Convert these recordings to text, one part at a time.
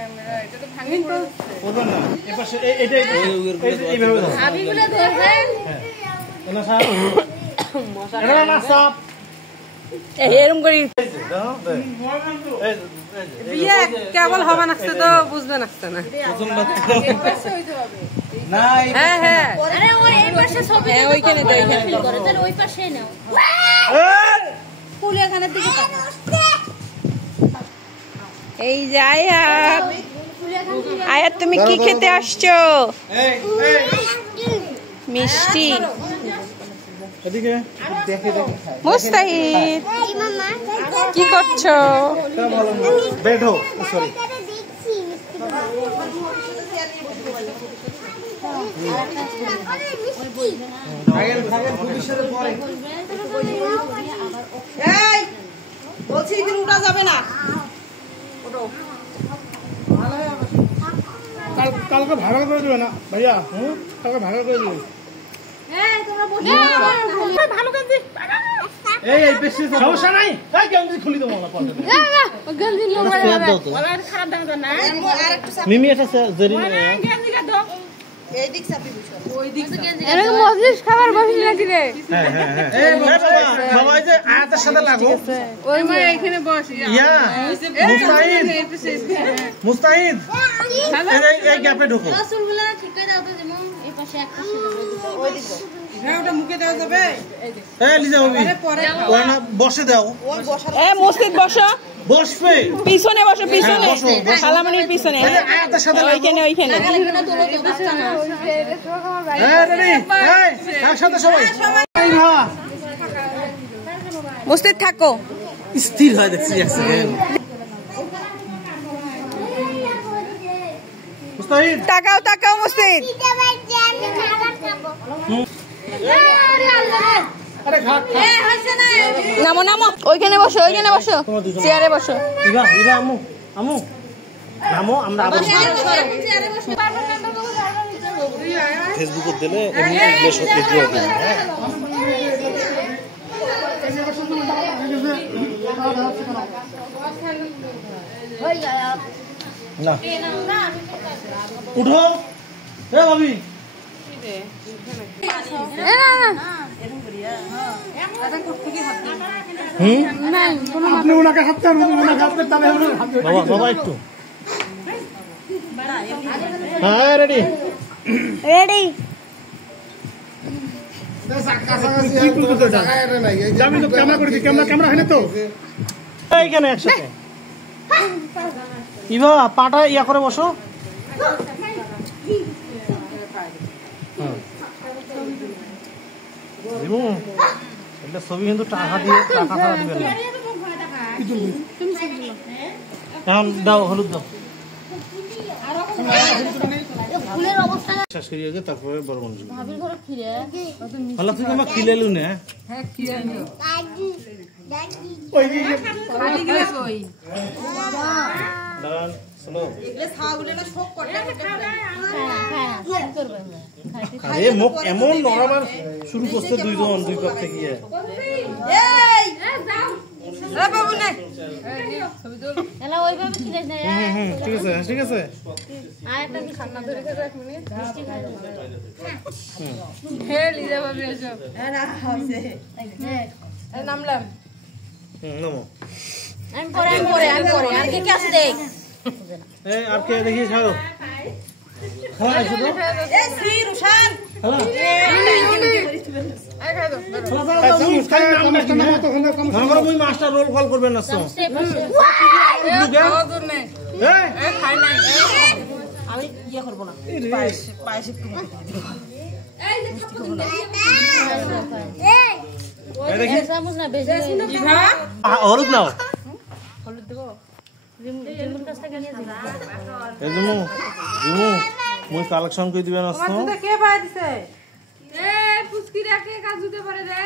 Camera এটা তো ভাঙি পড়ছে ওজন না এপাশে এইটা এইভাবে দাও আবিগুলো ধরবেন হ্যাঁ না স্যার এটা না সাপ এরকম করি দাও দে বিয়ে কেবল হবে নাকছে তো বুঝবে নাকছে না ওজন বাদ এই পাশে হইতে হবে না হ্যাঁ হ্যাঁ আরে ওই এই পাশে ছবি হ্যাঁ ওইখানে দাও এখানে ফিল করে তাহলে ওই পাশে নাও ফুল এখানের দিকে তাকাও এই যে আয়াত আয়াত তুমি কি খেতে আসছো এই এই মিষ্টি এদিকে দেখে দেখে মুস্তাহিদ কি করছো বেঠো সরি এই বলছি এখানে উঠা যাবে না কালকে ভাড়া করে দেবে না ভাইয়া কালকে ভাড়া করে দেবে এই তোমরা বসে ভালো কাজ এই বেশি সমস্যা নাই এই গেঞ্জি খুলি দেবো না পরে গলদি নোংরা যাবে ওরা খারাপ দাম না মিমি এটা জরি গেঞ্জি কা দাও এই দিক চাপি বসো ওই দিক এরকম মজলিস খাবার বসে নাকি রে হ্যাঁ হ্যাঁ হ্যাঁ এই বাবা এই যে আয়াতের সাথে লাগো ওই মা এখানে বস ইয়া মুস্তাহিদ এই গ্যাপে ঢোকো রাসূলগুলা ঠিক করে দাও তো যেমন এই পাশে এক পাশে ওই দিক হ্যাঁ ওটা মুখে দেওয়া যাবে এই লিজা হবি ওনা বসে দাও ওই বসা এ মসজিদ বসো বসবে পিছনে বসো পিছনে হ্যাঁ, বসো, বসো। খালামণির পিছনে এই যে আয়াতের সাথে লাগো ওইখানে ওইখানে হ্যাঁ রেডি এই একসাথে সবাই এই ভা মসজিদ থাকো স্থির হয় দেখছি এক সেকেন্ড মুস্তাহিদ তাকাও তাকাও মসজিদ আরে খা নামো নামো ওইখানে বসো চেয়ারে বসো ইবা ইবা আমু আমু নামো আমরা আবার ফেসবুকে দিলে এমনি ইংলিশ হতে দিও হ্যাঁ না উঠো এ ভাবি আপনি ওনাকে হাত দেন ওনাকে হাত দেন তবে বাবা বাবা একটু হ্যাঁ রেডি রেডি আমি তো ক্যামেরা করেছি ক্যামেরা হয় না তো এইখানে একসাথে ইবা পাটা ইয়া করে বসো এটা ছবি কিন্তু টাকা ছাড়া দিবে না এখন দাও হলুদ দাও ফুলের অবস্থা শেষ করিয়ে গে তারপরে বড় মানুষ ভাবির ঘরে ফিরে হলো তুই আমার খিলেলু না হ্যাঁ কি জানো ওই দিকে খালি গেলে কই দাঁড়ান শোনো এগুলো ছাগুলো না শোক করে হ্যাঁ কি করবে আরে মুখ এমন নরমাল শুরু করতে দুই কাপ থেকে এই যাও এ বাবু নে এলা ওইভাবে খিলে না ঠিক আছে আর একটা কি খান্না ধরে থেকে 1 মিনিট মিষ্টি খাই হে লিজা ভাবি এসব না হইছে এই নামলাম নমো আমি পরে আর কি কাছে দেখ এই আর কে দেখি ছাড়ো খাওয়া আছে তো এ শ্রী রুশান আই খাই দাও আমার ওই মাস্টার রোল কল করবেন না তো খাওয়া দূর নেই এ খাই নাই আমি ইয়া করব না পায়েস একটু এই যে খাবো তুমি এই দেখি চামচ না বেশি হলুদ নাও হলুদ দেব রিমুন কাছ থেকে নিয়ে যাবে এই জুমু মুই কালেকশন করে দিবেন আসতো কে পায় দিছে এ পুচকি রাখে কাজ দিতে পারে রে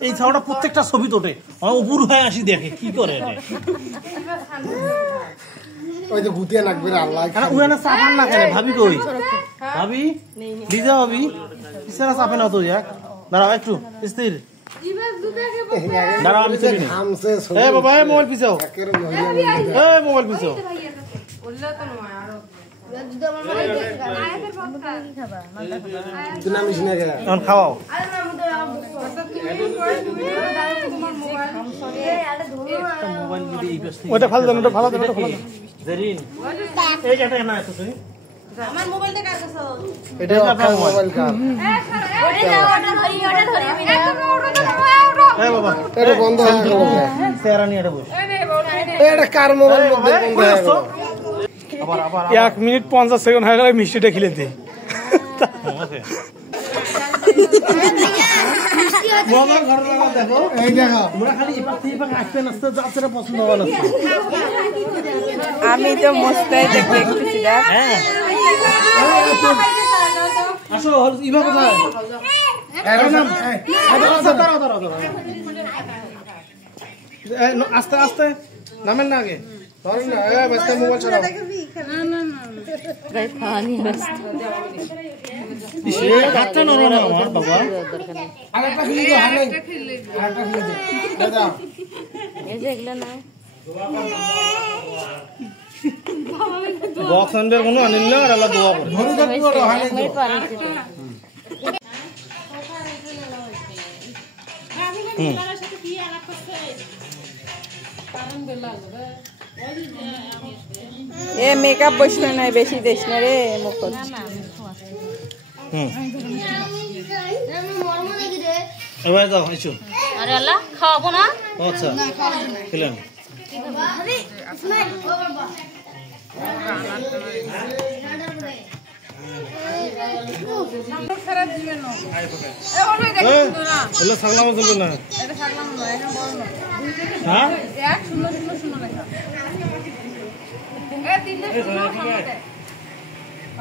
এই ছাওটা প্রত্যেকটা ছবি তোটে উপর হয়ে আসি দেখে কি করে এটা ওই যে ভূতিয়া লাগবে রে আল্লাহ আরে উনানে চাপান না কেন ভাবি কই ভাবি লিজা ভাবি ইসারা চাপে না তো এক দাঁড়াও একটু স্থির ইবাস দুটাকে দাঁড়াও আমি চলি না আমসে এ বাবা এ মোবাইল পিছাও একের মহিলা এ মোবাইল পিছাও বুঝলে তো নয় আরো তুই নামিস না কেন? এখন খাওয়াও মোবাইল দিবি এই পাশ থেকে। ওটা ফাল দেন, ওটা ফালা দেন, ওটা ফালা দেন। জেরিন এই যেটা না এত তুই আমার মোবাইলটা কার কাছে? এটা আপনার মোবাইল কার? এই বাবা এটা বন্ধ হয়ে গেল। চেহারা নিয়ে এটা বস এটা কার মোবাইল মধ্যে বন্ধ হয়ে গেল? আবার আবার 1 মিনিট 50 সেকেন্ড হয়ে গেলে মিষ্টিটা খেলে দে। ওকে মজার ঘটনা দেখো এই দেখো তোমরা খালি এপাশ থেকে এপাশ আসতে আসতে যাত্রা পছন্দ হবে না আমি তো মস্তাই দেখতেছি দেখ হ্যাঁ আসো ইভা কোথায় আস্তে আস্তে নামেন না আগে ধরেন না, এই বাচ্চা মোবাইল ছাড়াও। হাতটা নরম আমার বাবা আরেকটা খুলে দাও, হাত নেই। আরেকটা খুলে দাও। এই দাও। বক্স আন্ডার কোনো আনিল না আর আল্লাহ দোয়া করে ধরে দেখতে পারো, হাত নেই তো। এ মেকআপ বসবে না বেশি দেশ না রে মুখ এবার যাও এসো আরে আল্লাহ খাওয়াবো না? আচ্ছা খেলেন খারাপ দিবে না এ ওরে দেখো না বললো সাগলাম চলবে না এটা থাকলাম না এখন বড় না হ্যাঁ 1000 লেখা এ তিনটা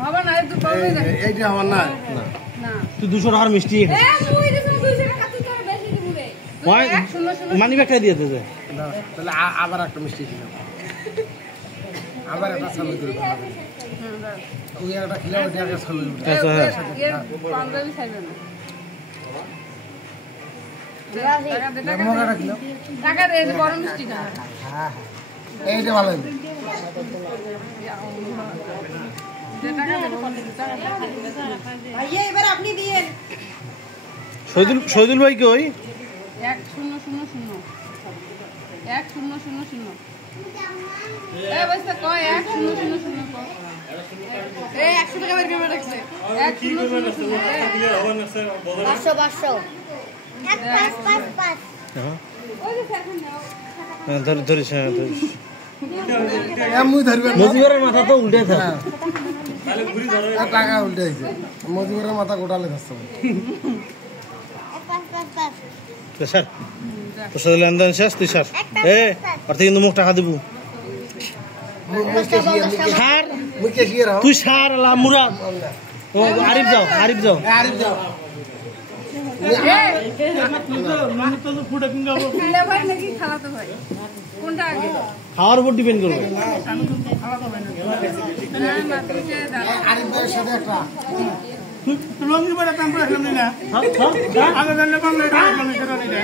হবে না এই দুটো হবে এইটা আমার না। না তুই 200 টাকার মিষ্টি এ মুই দিছ 200 টাকা তুই তোর বেশি দিবি মানি ব্যাগটা দিয়ে দে দাও, তাহলে আবার একটা মিষ্টি দিলাম। আবার একটা ছবি তুলতে হবে। ওই একটা খেলে ওই একটা ছবি উঠবে। আচ্ছা হ্যাঁ পাঞ্জাবি খাইবে না মোবাইলটা খেলো। টাকা দে এই যে বড় মিষ্টি না হ্যাঁ, এইটা ভালো হবে। ভাইয়া এবার আপনি দিয়েন। শহীদুল ভাই কই 1000 1000 এ বসে কয় 1000 কয় এ 100 টাকা বের করে রাখছে 500 ওই যে এখন নাও হ্যাঁ ধরিস হ্যাঁ ধরিস মুই ধরবে না। মজিবরের মাথা তো উল্টে থাকে আর টাকা উল্টে হয়েছে। মজুরের মাথা গোটালে ধরছে। স্যার তোর সাথে লেনদেন শেষ তুই স্যার আর তুই কিন্তু মুখ টাকা দিব সার মুই কে শিয়ে রাও। তুই সার মুরাদ ও আরিফ যাও আরিফ যাও। খালা ভাই নাকি খালাতো ভাই কোনটা আগে খাওয়ার উপর ডিপেন্ড করবে না না তুই যে দাঁড়া আরিফ ভাইয়ের সাথে একটা লঙ্গি পরে তাম্পরা সামনে না আগে জানলে বাংলা এটা আমি সেটা নিতে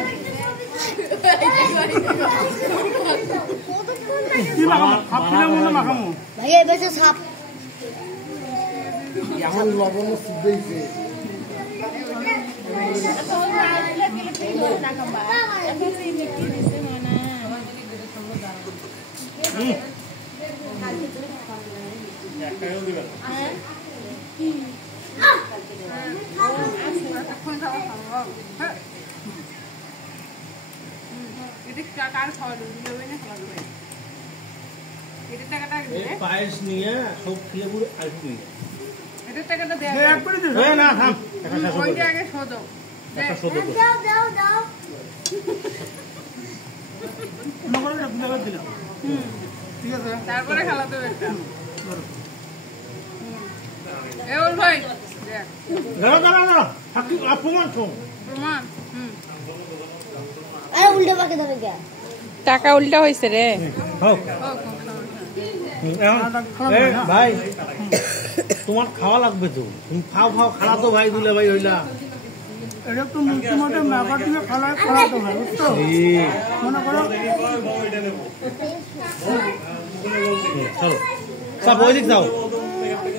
কি মাখামো খাপিলে মনে মাখামো ভাইয়া বেশি সাপ এমন লবণ সিদ্ধইছে। এটা কার খাওয়া দিবে না খাওয়া দিবে এটা টাকাটা দিবে পায়েস নিয়ে সব খেলে পুরো আসবি এটা টাকাটা দেয়া এক করে দিস না থাম ওইটা আগে শোধো একটা শোধ দাও নগরে বুঝা দিলাম ঠিক আছে তারপরে খালাতো একটা এ ওল ভাই দেখ না অপমান শোন প্রমাণ আরে উল্টো পাকে ধরে গিয়া টাকা উল্টা হয়েছে রে হোক ভাই তোমার খাওয়া লাগবে তো তুমি খাও খালা তো ভাই দিলে ভাই হইলা এটা তো মুখ্যমন্ত্রী মেঘার থেকে খালাতো ভাই বুঝছো মনে করো চলো সব ওই দিক যাও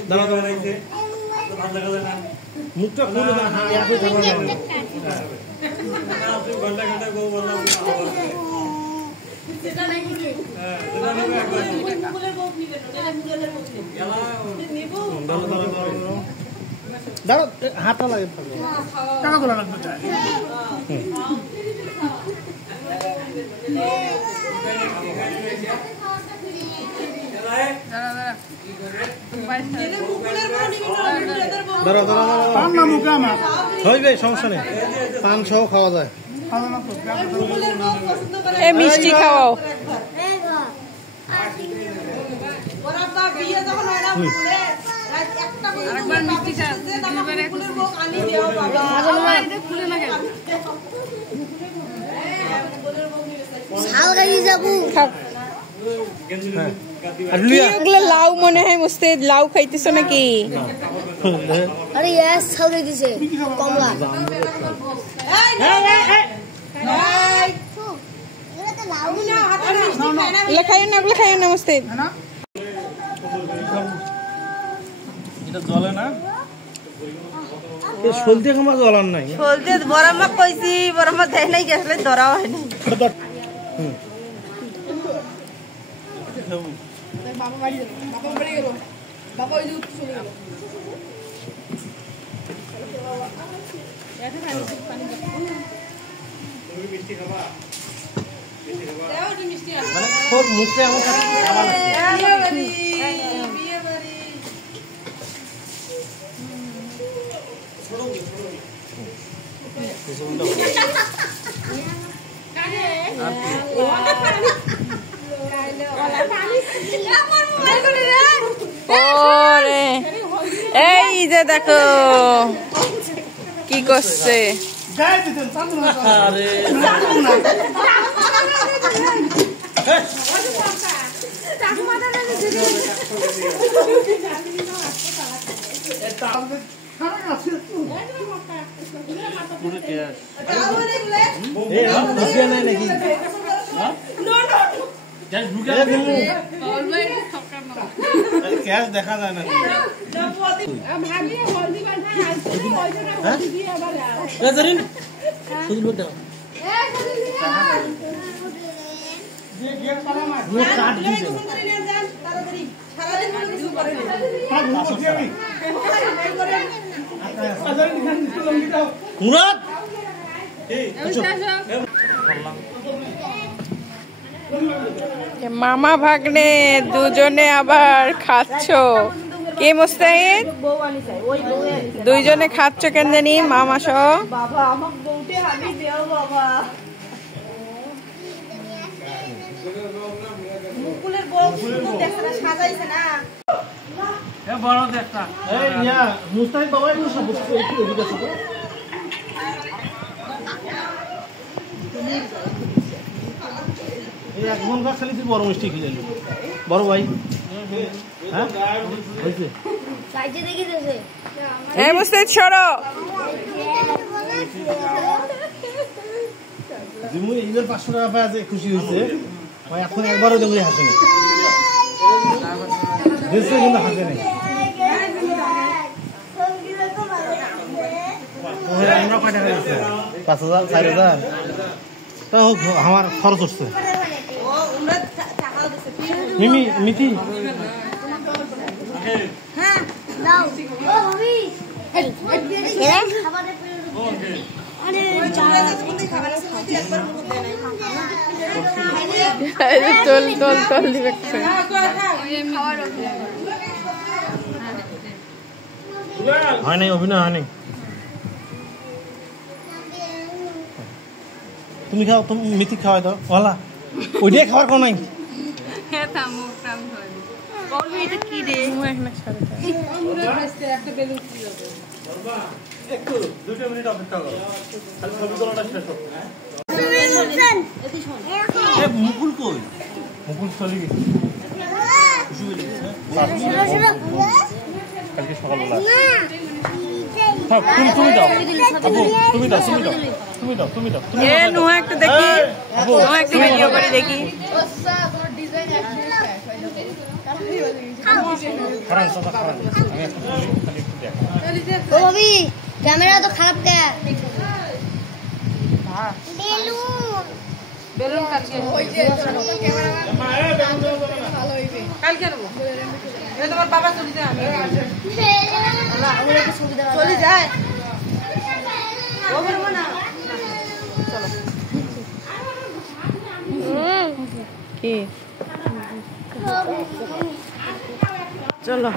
দাঁড়াও দাঁড়াও মুখটা খুলে দাও হ্যাঁ একই থাকো দাঁড়াও হাতটা লাগে টাকা তোলা লাগবে দাঁড়াও দাঁড়াও পান না মুখে আমার হইবে সমস্যা নেই পান সহ খাওয়া যায় খাওয়া না তো এ মিষ্টি খাওয়াও আরেকবার মিষ্টি খা খুলে না কেন শাল গাড়ি যাবো কি ওগুলো লাউ মনে হয় মুস্তে লাউ খাইতেছ নাকি আরে ইয়াস শাল গাড়ি দিছে কমলা খাইও না ওগুলো খাইও না মুস্তে এটা জ্বলে না এই সলতে কমা জ্বলার নাই বলতে বড়মা কইছি বড়মা দেয় নাই গেছলে ধরা হয় না বাবা বাড়ি গেল বাবা ওই যে উঠতে চলে গেল মানে তোর মুখে এমন ওরে এই যে দেখো কি করছে যাই দিতেন চান্দু না আরে নাই নাকি ক্যাশ দেখা যায় না মুরাদ মামা ভাগ্নে দুজনে আবার খাচ্ছ কে মুস্তাহিদ দুইজনে খাচ্ছ কেন জানি মামা সহ বাবা আমাক বউটে হাবি দেও বাবা মুকুলের বউ কিন্তু দেখনা সাজাইছে না এ বড় দেখতা এই ইয়া মুস্তাহিদ বাবাই বসে বসে একটু এদিকে আসো এই এক মন গাছ খালি তুই বড় মিষ্টি খেয়ে নিলি বড় ভাই হ্যাঁ হয়েছে সাইজে দেখি দেছে এই মুস্তাহিদ সরো জিমু এইবার 500 টাকা পায় আছে খুশি হয়েছে ভাই এখন একবারও দেখলে হাসেনি দেশে কিন্তু হাসেনি আমরা কয় টাকা দিচ্ছে 5,000 4,000 তা আমার খরচ হচ্ছে মিমি মিতি হ্যাঁ দাও ও ভাবি এই খাবার দে আরে তোল তোল তোল দিবে হয় নাই অভিনয় হয় নাই তুমি খাও তুমি মিথি খাওয়াই দাও ওলা ওইটাই খাওয়ার কোনো নাই একটু 2 মিনিট অপেক্ষা করো খালি ছবি তোলাটা শেষ হোক এ মুকুল কই মুকুল চলে গেছে কালকে সকালবেলা থাক তুমি দাও আপু তুমি দাও এ নুহা একটু দেখি নুহা একটু ভিডিও করে দেখি ও ভাবি ক্যামেরা তো খারাপ কে বেলুন কালকে কালকে নেবো তোমার বাবা চলে যায় চলে যায় কি চলো